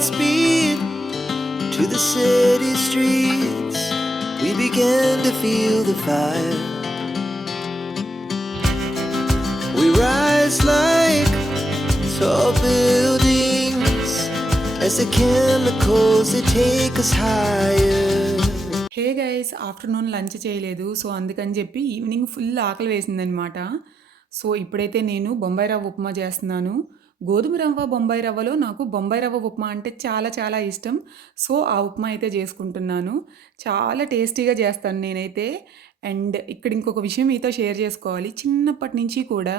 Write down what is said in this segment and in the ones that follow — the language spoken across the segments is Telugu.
Godspeed to the city streets. We began to feel the fire. We rise like tall buildings as the chemicals they take us higher. Hey guys afternoon lunch చేయలేదు. సో అందుకని చెప్పి ఈవినింగ్ ఫుల్ ఆకలి వేసిందనమాట. సో ఇప్పుడైతే నేను బొంబాయి రవ్వ ఉప్మా చేస్తున్నాను. గోధుమ రవ్వ బొంబాయి రవ్వలో నాకు బొంబాయి రవ్వ ఉప్మా అంటే చాలా చాలా ఇష్టం. సో ఆ ఉప్మా అయితే చేసుకుంటున్నాను. చాలా టేస్టీగా చేస్తాను నేనైతే. అండ్ ఇక్కడ ఇంకొక విషయం మీతో షేర్ చేసుకోవాలి. చిన్నప్పటి నుంచి కూడా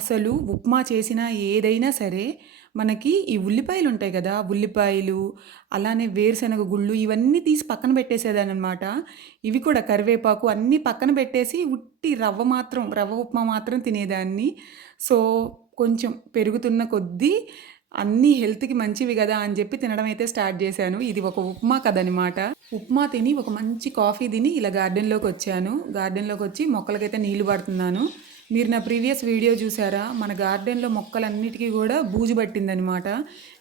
అసలు ఉప్మా చేసినా ఏదైనా సరే మనకి ఈ ఉల్లిపాయలు ఉంటాయి కదా, ఉల్లిపాయలు అలానే వేరుశనగ గుళ్ళు ఇవన్నీ తీసి పక్కన పెట్టేసేదానమాట. ఇవి కూడా కరివేపాకు అన్నీ పక్కన పెట్టేసి ఉట్టి రవ్వ ఉప్మా మాత్రం తినేదాన్ని. సో కొంచెం పెరుగుతున్న కొద్దీ అన్నీ హెల్త్కి మంచివి కదా అని చెప్పి తినడం అయితే స్టార్ట్ చేశాను. ఇది ఒక ఉప్మా కదనమాట. ఉప్మా తిని ఒక మంచి కాఫీ తిని ఇలా గార్డెన్లోకి వచ్చాను. గార్డెన్లోకి వచ్చి మొక్కలకైతే నీళ్లు పడుతున్నాను. మీరు నా ప్రీవియస్ వీడియో చూసారా? మన గార్డెన్లో మొక్కలన్నిటికీ కూడా బూజు పట్టిందనమాట.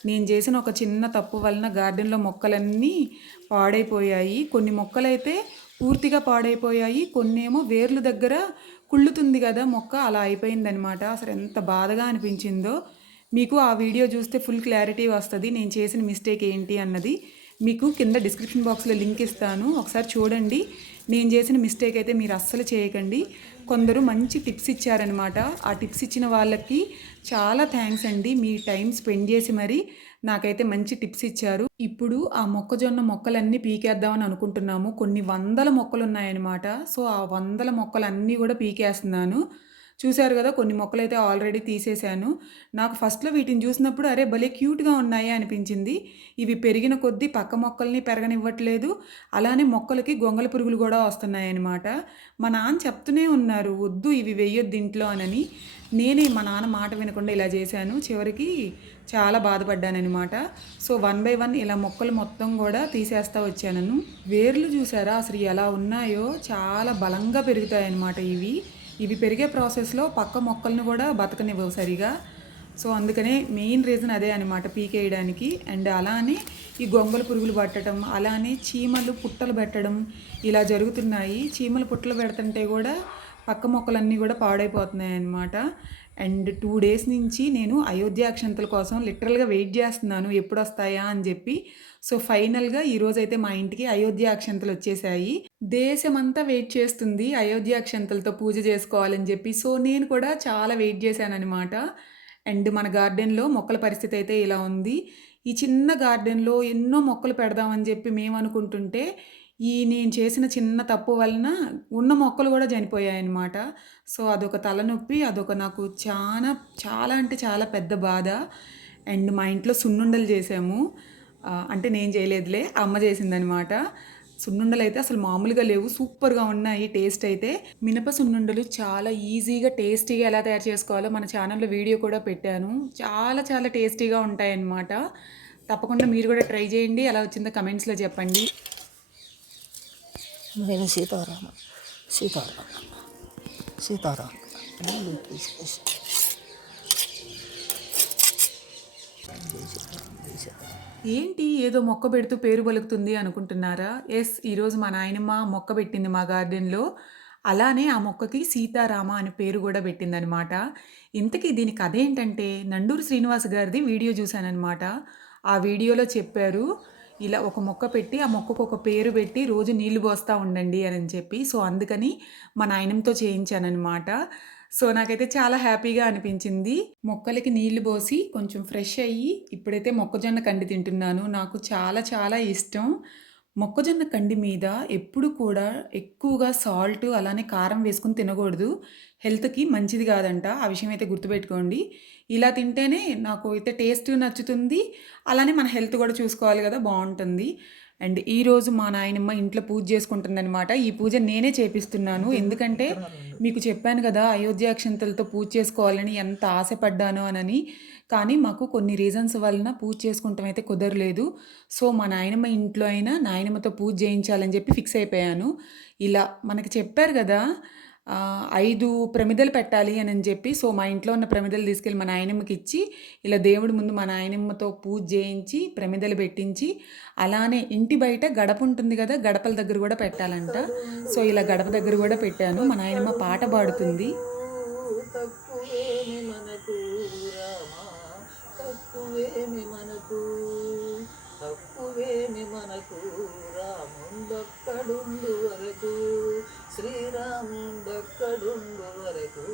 నేను చేసిన ఒక చిన్న తప్పు వలన గార్డెన్లో మొక్కలన్నీ పాడైపోయాయి. కొన్ని మొక్కలైతే పూర్తిగా పాడైపోయాయి, కొన్ని ఏమో వేర్లు దగ్గర కుళ్ళుతుంది కదా మొక్క, అలా అయిపోయిందనమాట. అసలు ఎంత బాధగా అనిపించిందో. మీకు ఆ వీడియో చూస్తే ఫుల్ క్లారిటీ వస్తుంది నేను చేసిన మిస్టేక్ ఏంటి అన్నది. మీకు కింద డిస్క్రిప్షన్ బాక్స్లో లింక్ ఇస్తాను, ఒకసారి చూడండి. నేను చేసిన మిస్టేక్ అయితే మీరు అస్సలు చేయకండి. కొందరు మంచి టిప్స్ ఇచ్చారనమాట. ఆ టిప్స్ ఇచ్చిన వాళ్ళకి చాలా థ్యాంక్స్ అండి. మీ టైం స్పెండ్ చేసి మరి నాకైతే మంచి టిప్స్ ఇచ్చారు. ఇప్పుడు ఆ మొక్కజొన్న మొక్కలన్నీ పీకేద్దామని అనుకుంటున్నాము. కొన్ని వందల మొక్కలు ఉన్నాయన్నమాట. సో ఆ వందల మొక్కలన్నీ కూడా పీకేస్తున్నాను. చూశారు కదా, కొన్ని మొక్కలైతే ఆల్రెడీ తీసేశాను. నాకు ఫస్ట్లో వీటిని చూసినప్పుడు అరే భలే క్యూట్గా ఉన్నాయి అనిపించింది. ఇవి పెరిగిన కొద్దీ పక్క మొక్కల్ని పెరగనివ్వట్లేదు. అలానే మొక్కలకి గొంగళ పురుగులు కూడా వస్తున్నాయన్నమాట. మా నాన్న చెప్తూనే ఉన్నారు వద్దు ఇవి వేయొద్దు ఇంట్లో అనని. నేనే మా నాన్న మాట వినకుండా ఇలా చేశాను. చివరికి చాలా బాధపడ్డానమాట. సో 1 బై 1 ఇలా మొక్కలు మొత్తం కూడా తీసేస్తూ వచ్చాను. వేర్లు చూసారా అసలు ఎలా ఉన్నాయో, చాలా బలంగా పెరుగుతాయన్నమాట ఇవి పెరిగే ప్రాసెస్లో పక్క మొక్కలను కూడా బతకనివ్వవు సరిగా. సో అందుకనే మెయిన్ రీజన్ అదే అనమాట పీకేయడానికి. అండ్ అలానే ఈ గొంగళ పురుగులు పట్టడం, అలానే చీమలు పుట్టలు పెట్టడం ఇలా జరుగుతున్నాయి. చీమలు పుట్టలు పెడుతుంటే కూడా పక్క మొక్కలన్నీ కూడా పాడైపోతున్నాయి అన్నమాట. అండ్ 2 డేస్ నుంచి నేను అయోధ్య అక్షంతల కోసం లిటరల్గా వెయిట్ చేస్తున్నాను ఎప్పుడు వస్తాయా అని చెప్పి. సో ఫైనల్గా ఈరోజైతే మా ఇంటికి అయోధ్య అక్షంతలు వచ్చేసాయి. దేశమంతా వెయిట్ చేస్తుంది అయోధ్య అక్షంతలతో పూజ చేసుకోవాలని చెప్పి. సో నేను కూడా చాలా వెయిట్ చేశానమాట. అండ్ మన గార్డెన్లో మొక్కల పరిస్థితి అయితే ఇలా ఉంది. ఈ చిన్న గార్డెన్లో ఎన్నో మొక్కలు పెడదామని చెప్పి మేము అనుకుంటుంటే నేను చేసిన చిన్న తప్పు వలన ఉన్న మొక్కలు కూడా చనిపోయాయన్నమాట. సో అదొక తలనొప్పి, అదొక నాకు చాలా అంటే చాలా పెద్ద బాధ. అండ్ మా ఇంట్లో సున్నుండలు చేసాము. అంటే నేను చేయలేదులే, అమ్మ చేసిందనమాట. సున్నుండలు అయితే అసలు మామూలుగా లేవు, సూపర్గా ఉన్నాయి టేస్ట్ అయితే. మినప సున్నుండలు చాలా ఈజీగా టేస్టీగా ఎలా తయారు చేసుకోవాలో మన ఛానల్లో వీడియో కూడా పెట్టాను. చాలా చాలా టేస్టీగా ఉంటాయన్నమాట. తప్పకుండా మీరు కూడా ట్రై చేయండి. ఎలా వచ్చిందో కమెంట్స్లో చెప్పండి. నేను సీతారామ ఏంటి ఏదో మొక్క పెడుతూ పేరు పలుకుతుంది అనుకుంటున్నారా? ఎస్, ఈరోజు మా నాయనమ్మ మొక్క పెట్టింది మా గార్డెన్లో. అలానే ఆ మొక్కకి సీతారామ అని పేరు కూడా పెట్టిందనమాట. ఇంతకీ దీని కథ ఏంటంటే నండూరు శ్రీనివాస్ గారిది వీడియో చూశానమాట. ఆ వీడియోలో చెప్పారు ఇలా ఒక మొక్క పెట్టి ఆ మొక్కకు ఒక పేరు పెట్టి రోజు నీళ్లు పోస్తూ ఉండండి అని చెప్పి. సో అందుకని మా నాయనంతో చేయించానమాట. సో నాకైతే చాలా హ్యాపీగా అనిపించింది. మొక్కలకి నీళ్లు పోసి కొంచెం ఫ్రెష్ అయ్యి ఇప్పుడైతే మొక్కజొన్న కండి తింటున్నాను. నాకు చాలా చాలా ఇష్టం. మొక్కజొన్న కండి మీద ఎప్పుడు కూడా ఎక్కువగా సాల్ట్ అలానే కారం వేసుకుని తినకూడదు. హెల్త్కి మంచిది కాదంట. ఆ విషయం అయితే గుర్తుపెట్టుకోండి. ఇలా తింటేనే నాకు అయితే టేస్ట్ నచ్చుతుంది. అలానే మన హెల్త్ కూడా చూసుకోవాలి కదా, బాగుంటుంది. అండ్ ఈరోజు మా నాయనమ్మ ఇంట్లో పూజ చేసుకుంటుందనమాట. ఈ పూజ నేనే చేపిస్తున్నాను. ఎందుకంటే మీకు చెప్పాను కదా అయోధ్య అక్షంతలతో పూజ చేసుకోవాలని ఎంత ఆశపడ్డానో అని. కానీ మాకు కొన్ని రీజన్స్ వలన పూజ చేసుకుంటాం అయితే కుదరలేదు. సో మా నాయనమ్మ ఇంట్లో అయినా నాయనమ్మతో పూజ చేయించాలని చెప్పి ఫిక్స్ అయిపోయాను. ఇలా మనకి చెప్పారు కదా 5 ప్రమిదలు పెట్టాలి అని చెప్పి, సో మా ఇంట్లో ఉన్న ప్రమిదలు తీసుకెళ్ళి మా నాయనమ్మకి ఇచ్చి, ఇలా దేవుడి ముందు మా నాయనమ్మతో పూజ చేయించి, ప్రమిదలు పెట్టించి, అలానే ఇంటి బయట గడప ఉంటుంది కదా, గడపల దగ్గర కూడా పెట్టాలంట. సో ఇలా గడప దగ్గర కూడా పెట్టాను. మా నాయనమ్మ పాట పాడుతుంది. తక్కువేమి మనకు రామా, తక్కువేమి మనకు, తక్కువేమి మనకు, రాముందొక్కడుండు వరకు, శ్రీరాముందొక్కడుండు వరకు,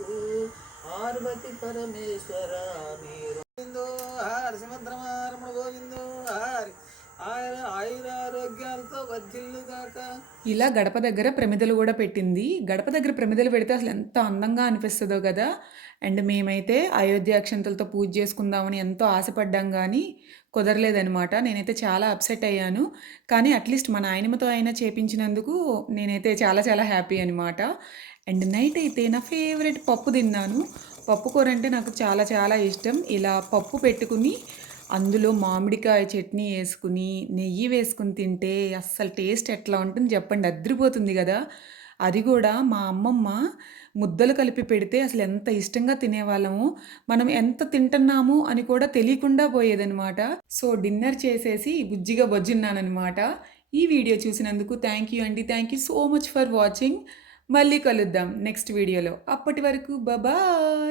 పార్వతి పరమేశ్వర మీరు గోవిందో హరి సింహద్రమారమణ గోవిందో హరి ఆయురారోగ్యాలతో వర్ధిల్లుగాక. ఇలా గడప దగ్గర ప్రమిదలు కూడా పెట్టింది. గడప దగ్గర ప్రమిదలు పెడితే అసలు ఎంత అందంగా అనిపిస్తుందో కదా. అండ్ మేమైతే అయోధ్య అక్షంతలతో పూజ చేసుకుందామని ఎంతో ఆశపడ్డాం కానీ కుదరలేదనమాట. నేనైతే చాలా అప్సెట్ అయ్యాను. కానీ అట్లీస్ట్ మా నాయనమ్మతో అయినా చేపించినందుకు నేనైతే చాలా చాలా హ్యాపీ అనమాట. అండ్ నైట్ అయితే నా ఫేవరెట్ పప్పు తిన్నాను. పప్పు కూర అంటే నాకు చాలా చాలా ఇష్టం. ఇలా పప్పు పెట్టుకుని అందులో మామిడికాయ చట్నీ వేసుకుని, నెయ్యి వేసుకుని తింటే అస్సలు టేస్ట్ ఎట్లా ఉంటుంది చెప్పండి, అద్రిపోతుంది కదా. అది కూడా మా అమ్మమ్మ ముద్దలు కలిపి పెడితే అసలు ఎంత ఇష్టంగా తినేవాళ్ళము. మనం ఎంత తింటున్నాము అని కూడా తెలియకుండా పోయేదనమాట. సో డిన్నర్ చేసేసి బుజ్జిగా బొజ్జున్నానమాట. ఈ వీడియో చూసినందుకు థ్యాంక్ యూ అండి. Thank you so much for watching. మళ్ళీ కలుద్దాం నెక్స్ట్ వీడియోలో. అప్పటి వరకు బాయ్.